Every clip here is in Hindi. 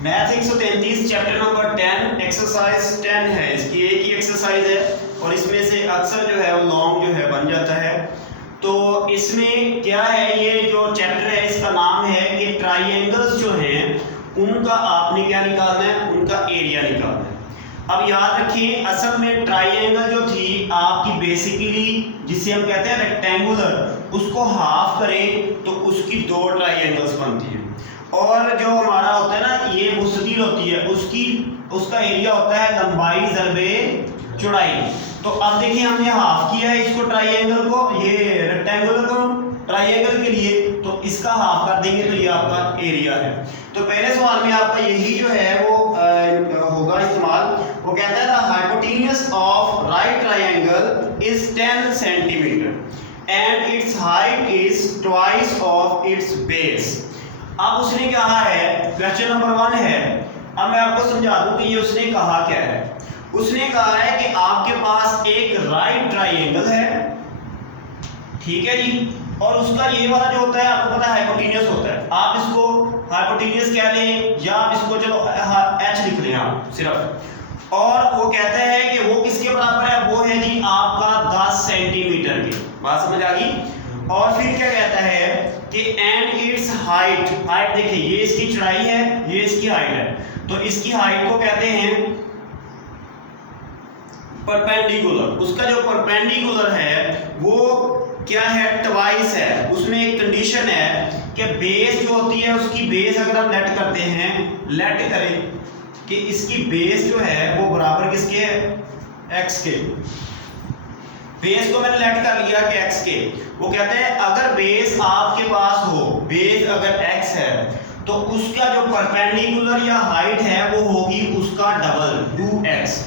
मैथ 133 चैप्टर नंबर 10 एक्सरसाइज 10 है। इसकी एक ही एक्सरसाइज है और इसमें से अक्सर जो है वो लॉन्ग जो है बन जाता है। तो इसमें क्या है, ये जो चैप्टर है इसका नाम है कि ट्राइएंगल्स जो हैं उनका आपने क्या निकालना है, उनका एरिया निकालना है। अब याद रखिए, असल में ट्राइएंगल जो थी आपकी बेसिकली जिसे हम कहते हैं रेक्टेंगुलर, उसको हाफ करें तो उसकी दो ट्राइएंगल्स बनती हैं। और जो हमारा होता है ना, ये मुस्ततील होती है, उसका एरिया होता है लंबाई ज़रबे चौड़ाई। तो अब देखिए हमने हाफ किया है इसको ट्राइएंगल को, ये रेक्टेंगुलर को ट्राइएंगल के लिए, तो इसका हाफ कर देंगे तो ये आपका एरिया है। तो पहले सवाल में आपका यही जो है वो होगा इस्तेमाल। वो कहता है the hypotenuse of right triangle is 10 centimetre and it's height is twice of its base. अब उसने कहा है, क्वेश्चन नंबर 1 है। अब मैं आपको समझा दूं कि ये उसने कहा क्या है। उसने कहा है कि आपके पास एक राइट ट्राइएंगल है, ठीक है जी, और उसका ये वाला जो होता है आपको पता है हाइपोटेन्यूज होता है। आप इसको हाइपोटेन्यूज कह लें या आप इसको चलो h लिख लें आप सिर्फ। और वो कहता है कि वो किसके बराबर है, वो है जी आपका 10 सेंटीमीटर की। बात समझ आ गई। और फिर क्या कहता है कि एंड इट्स हाइट, हाइट देखिए ये इसकी चौड़ाई है, ये इसकी हाइट है, तो इसकी हाइट को कहते हैं परपेंडिकुलर। उसका जो परपेंडिकुलर है वो क्या है, ट्वाइस है। उसमें एक कंडीशन है कि बेस जो होती है उसकी बेस अगर हम लेट करते हैं, लेट करें कि इसकी बेस जो है वो बराबर किसके है, x के। बेस को मैंने लेट कर लिया कि x के। वो कहते हैं अगर बेस आपके पास हो, बेस अगर x है तो उसका जो परपेंडिकुलर या हाइट है वो होगी उसका डबल 2x।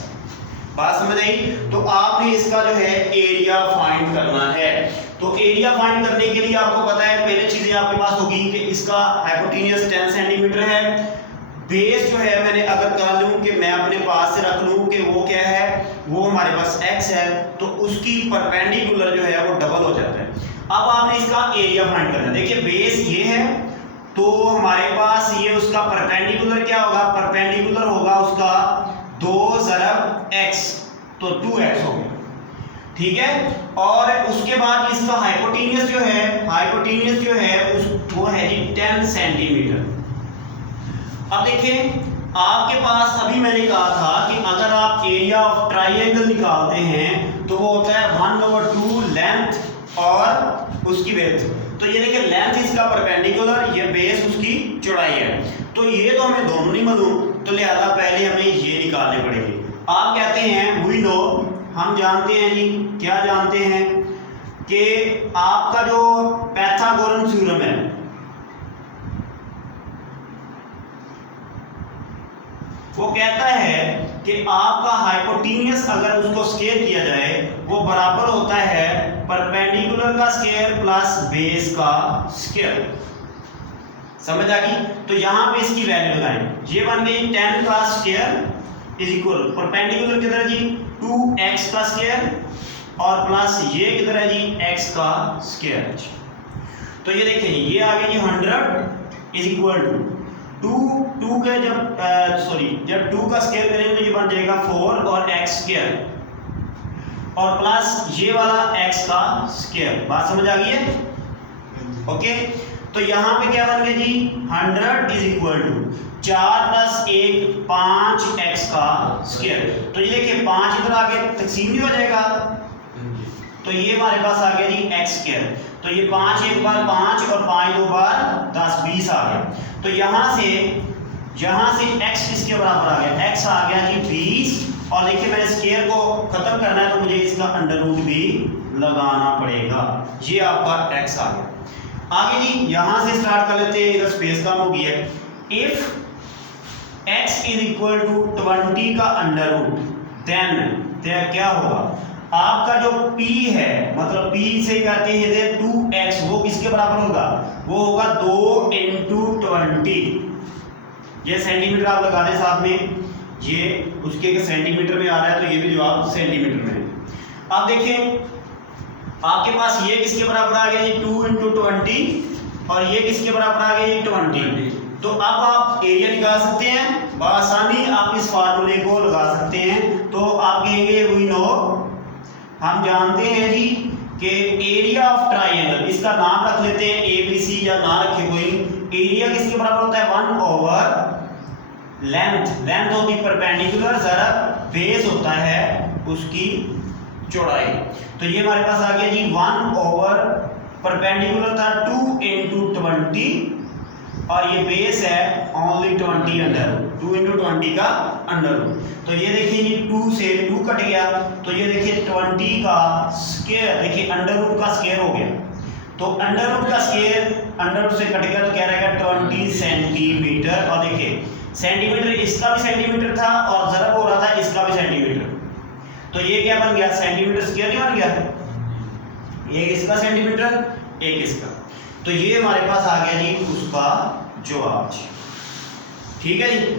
बात समझ आई। तो आपने इसका जो है एरिया फाइंड करना है। तो एरिया फाइंड करने के लिए आपको पता है पहले चीजें आपके पास होगी कि इसका हाइपोटेन्यूज 10 सेंटीमीटर है। बेस जो है मैंने अगर कर लूं कि मैं अपने पास से रख लूं कि वो क्या है, वो हमारे पास x है, तो उसकी परपेंडिकुलर जो है वो डबल हो जाता है। अब आपने इसका एरिया फाइंड करना है। देखिए बेस ये है तो हमारे पास ये उसका परपेंडिकुलर क्या होगा, परपेंडिकुलर होगा उसका 2 ज़रब x, तो 2x हो गया, ठीक है। और उसके बाद इसका हाइपोटेन्यूज जो है, हाइपोटेन्यूज जो है वो है जी 10 सेंटीमीटर। अब देखें आपके पास अभी मैंने कहा था कि अगर आप एरिया ऑफ ट्राइएंगल निकालते हैं तो वो होता है 1/2 लेंथ और उसकी विड्थ। तो ये देखिए लेंथ इसका परपेंडिकुलर, ये बेस उसकी चौड़ाई है। तो ये तो हमें दोनों नहीं मालूम, तो लिहाजा पहले हमें ये निकालने पड़ेंगे। आप कहते हैं वी नो, हम जानते हैं जी, क्या जानते हैं कि आपका जो पाइथागोरस थ्योरम है वो कहता है कि आपका हाइपोटेन्यूज अगर उसको स्क्वायर किया जाए वो बराबर होता है परपेंडिकुलर का स्क्वायर प्लस बेस का स्क्वायर। समझ आ गई। तो यहां पे इसकी वैल्यू लगाएं, ये बन गई 10 का स्क्वायर इज इक्वल परपेंडिकुलर किधर है जी 2x का स्क्वायर और प्लस ये किधर है जी x का स्क्वायर। तो ये देखिए ये आ गया जी 100 इज इक्वल टू 2 के जब जब 2 का स्क्वायर करेंगे तो ये बन जाएगा 4 और x स्क्वायर और प्लस ये वाला x का स्क्वायर। बात समझ आ गई है, ओके। तो यहाँ पे क्या बन गया जी 100 इज इक्वल टू 4 + 1 5x का स्क्वायर। तो ये देखिए 5 इधर आगे तकसीम नहीं हो जाएगा, तो ये हमारे पास आ गया जी x स्क्वायर। तो ये 5 एक बार 5 और 5 दो बार 10 20 आ गया। तो यहाँ से x किसके बराबर आ गया, x आ गया जी 20। और देखिए मैंने स्क्वायर को खत्म करना है तो मुझे इसका अंडर रूट भी लगाना पड़ेगा। ये आपका x आ गया। आगे जी यहाँ से स्टार्ट कर लेते हैं, इधर स्पेस कम हो गई है। If x is equal to 20 का अंडर रूट देन क्या होगा, आपका जो p है मतलब p से कहते हैं इधर 2x, वो किसके बराबर होगा, वो होगा 2 × 20। ये सेंटीमीटर आप लगा दें साथ में, ये उसके सेंटीमीटर में आ रहा है तो ये भी जवाब सेंटीमीटर में है। अब देखें आपके पास ये किसके बराबर आ गया, ये 2 × 20 और ये किसके बराबर आ गया, ये 20। तो अब आप एरिया निकाल सकते हैं बआसानी, आप इस फार्मूले को लगा सकते हैं। तो आप कहेंगे वी नो, हम जानते हैं जी कि एरिया ऑफ ट्राइंगल, इसका नाम रख लेते हैं ABC या ना रखे कोई, एरिया किसके बराबर होता है 1 ओवर लेंथ, लेंथ होती है परपेंडिकुलर, जरा बेस होता है उसकी चौड़ाई। तो ये हमारे पास आ गया जी 1 ओवर परपेंडिकुलर था 2 into 20 और ये बेस है ओनली 20 अंडर 2 into 20 का अंडर रूट। तो ये देखिए जी 2 से 2 कट गया, तो ये देखिए 20 का स्क्वायर, देखिए अंडर रूट का स्क्वायर हो गया। तो अंडर रूट का स्क्वायर अंडर रूट से कट गया तो क्या रहेगा 20 सेंटीमीटर। और देखिए सेंटीमीटर इसका भी सेंटीमीटर था और ज़रब हो रहा था इसका भी सेंटीमीटर, तो ये क्या बन गया सेंटीमीटर स्क्वायर नहीं बन गया, एक इसका सेंटीमीटर एक इसका। तो ये हमारे पास आ गया जी उसका जवाब। ठीक है जी।